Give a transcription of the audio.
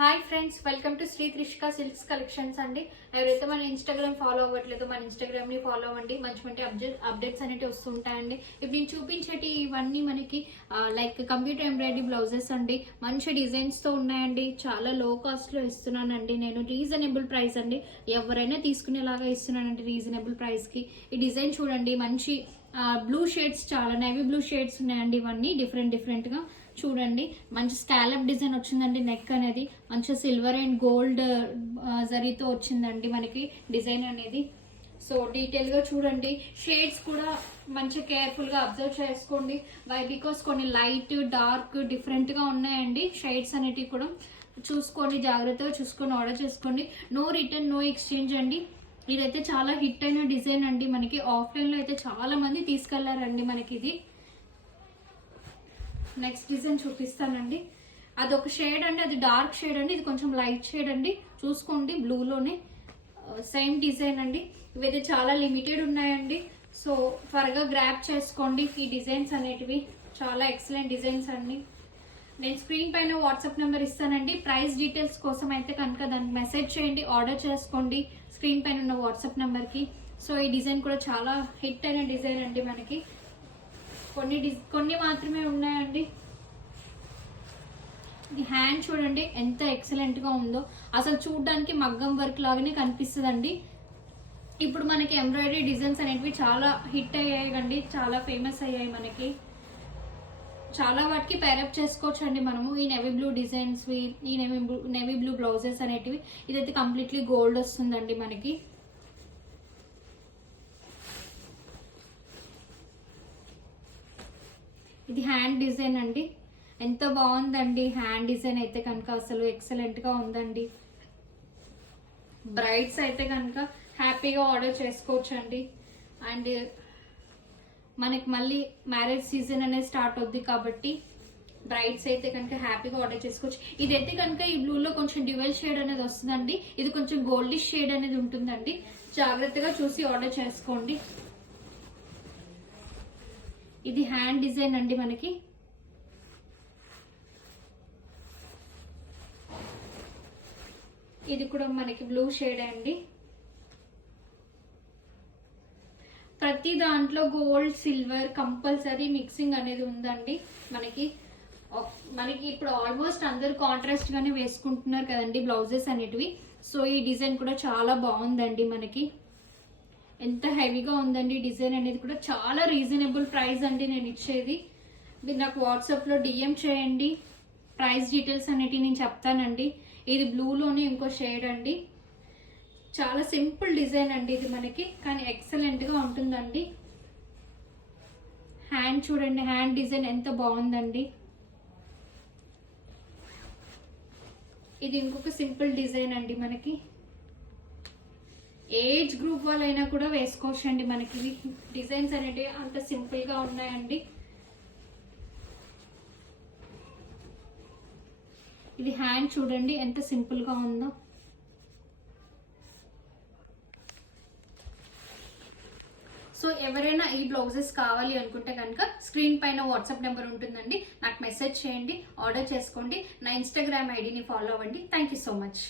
Hi friends, welcome to Shri Trishika silks collections అండి. ఎవరైతే మన ఇన్స్టాగ్రామ్ ఫాలో అవ్వట్లేదు మన ఇన్స్టాగ్రామ్ని ఫాలో అవ్వండి. మంచి మంచి అప్డేట్స్ అనేవి వస్తుంటాయండి. ఇప్పుడు నేను చూపించేటి ఇవన్నీ మనకి లైక్ కంప్యూటర్ ఎంబ్రాయిడరీ బ్లౌజెస్ అండి. మంచి డిజైన్స్తో ఉన్నాయండి. చాలా లో కాస్ట్లో ఇస్తున్నానండి. నేను రీజనబుల్ ప్రైస్ అండి. ఎవరైనా తీసుకునేలాగా ఇస్తున్నానండి రీజనబుల్ ప్రైస్కి. ఈ డిజైన్ చూడండి, మంచి బ్లూ షేడ్స్, చాలా నేవీ బ్లూ షేడ్స్ ఉన్నాయండి. ఇవన్నీ డిఫరెంట్గా చూడండి. మంచి స్కాలప్ డిజైన్ వచ్చిందండి. నెక్ అనేది మంచి సిల్వర్ అండ్ గోల్డ్ జరీతో వచ్చిందండి మనకి డిజైన్ అనేది. సో డీటెయిల్గా చూడండి. షేడ్స్ కూడా మంచి కేర్ఫుల్గా అబ్జర్వ్ చేసుకోండి. బికాస్ కొన్ని లైట్ డార్క్ డిఫరెంట్గా ఉన్నాయండి. షేడ్స్ అనేటివి కూడా చూసుకోండి, జాగ్రత్తగా చూసుకొని ఆర్డర్ చేసుకోండి. నో రిటర్న్, నో ఎక్స్చేంజ్ అండి. ఇదైతే చాలా హిట్ అయిన డిజైన్ అండి. మనకి ఆఫ్లైన్లో అయితే చాలా మంది తీసుకెళ్లారండి మనకి ఇది. నెక్స్ట్ డిజైన్ చూపిస్తానండి. అదొక షేడ్ అండి, అది డార్క్ షేడ్ అండి. ఇది కొంచెం లైట్ షేడ్ అండి. చూసుకోండి, బ్లూలోనే సేమ్ డిజైన్ అండి. ఇవైతే చాలా లిమిటెడ్ ఉన్నాయండి. సో త్వరగా గ్రాప్ చేసుకోండి. ఈ డిజైన్స్ అనేటివి చాలా ఎక్సలెంట్ డిజైన్స్ అండి. నేను స్క్రీన్ పైన వాట్సాప్ నెంబర్ ఇస్తానండి. ప్రైస్ డీటెయిల్స్ కోసం అయితే కనుక దానికి మెసేజ్ చేయండి, ఆర్డర్ చేసుకోండి స్క్రీన్ పైన ఉన్న వాట్సాప్ నెంబర్కి. సో ఈ డిజైన్ కూడా చాలా హిట్ అయిన డిజైన్ అండి. మనకి కొన్ని మాత్రమే ఉన్నాయండి. ఈ హ్యాండ్ చూడండి ఎంత ఎక్సలెంట్ గా ఉందో. అసలు చూడడానికి మగ్గం వర్క్ లాగానే కనిపిస్తుందండి. ఇప్పుడు మనకి ఎంబ్రాయిడరీ డిజైన్స్ అనేవి చాలా హిట్ అయ్యాయి అండి, చాలా ఫేమస్ అయ్యాయి మనకి. చాలా వాటికి పేరప్ చేసుకోవచ్చు అండి మనము. ఈ నెవీ బ్లూ డిజైన్స్, ఈ నెవీ బ్లూ బ్లౌజెస్ అనేటివి. ఇదైతే కంప్లీట్లీ గోల్డ్ వస్తుందండి మనకి. ఇది హ్యాండ్ డిజైన్ అండి. ఎంత బాగుందండి హ్యాండ్ డిజైన్ అయితే కనుక, అసలు ఎక్సలెంట్ గా ఉందండి. బ్రైడ్స్ అయితే కనుక హ్యాపీగా ఆర్డర్ చేసుకోవచ్చు అండి. అండ్ మనకి మళ్ళీ మ్యారేజ్ సీజన్ అనేది స్టార్ట్ అవుద్ది కాబట్టి బ్రైడ్స్ అయితే కనుక హ్యాపీగా ఆర్డర్ చేసుకోవచ్చు. ఇదైతే కనుక ఈ బ్లూలో కొంచెం డ్యూయల్ షేడ్ అనేది వస్తుందండి. ఇది కొంచెం గోల్డిష్ షేడ్ అనేది ఉంటుందండి. జాగ్రత్తగా చూసి ఆర్డర్ చేసుకోండి. ఇది హ్యాండ్ డిజైన్ అండి మనకి. ఇది కూడా మనకి బ్లూ షేడ్ అండి. ప్రతి దాంట్లో గోల్డ్ సిల్వర్ కంపల్సరీ మిక్సింగ్ అనేది ఉందండి మనకి. ఇప్పుడు ఆల్మోస్ట్ అందరు కాంట్రాస్ట్ గానే వేసుకుంటున్నారు కదండి బ్లౌజెస్ అనేటివి. సో ఈ డిజైన్ కూడా చాలా బాగుందండి మనకి. ఎంత హెవీగా ఉందండి డిజైన్ అనేది కూడా. చాలా రీజనబుల్ ప్రైస్ అండి నేను ఇచ్చేది. మీరు నాకు వాట్సాప్లో డిఎం చేయండి, ప్రైస్ డీటెయిల్స్ అనేటివి నేను చెప్తానండి. ఇది బ్లూలోనే ఇంకో షేడ్ అండి. చాలా సింపుల్ డిజైన్ అండి ఇది మనకి, కానీ ఎక్సలెంట్గా ఉంటుందండి. హ్యాండ్ చూడండి, హ్యాండ్ డిజైన్ ఎంత బాగుందండి. ఇది ఇంకొక సింపుల్ డిజైన్ అండి మనకి. ఏజ్ గ్రూప్ వాళ్ళైనా కూడా వేసుకోవచ్చు అండి మనకి. ఇవి డిజైన్స్ అనేవి అంత సింపుల్ గా ఉన్నాయండి. ఇది హ్యాండ్ చూడండి ఎంత సింపుల్ గా ఉందో. సో ఎవరైనా ఈ బ్లౌజెస్ కావాలి అనుకుంటే కనుక స్క్రీన్ పైన వాట్సాప్ నెంబర్ ఉంటుందండి, నాకు మెసేజ్ చేయండి, ఆర్డర్ చేసుకోండి. నా ఇన్స్టాగ్రామ్ ఐడిని ఫాలో అవ్వండి. Thank you so much.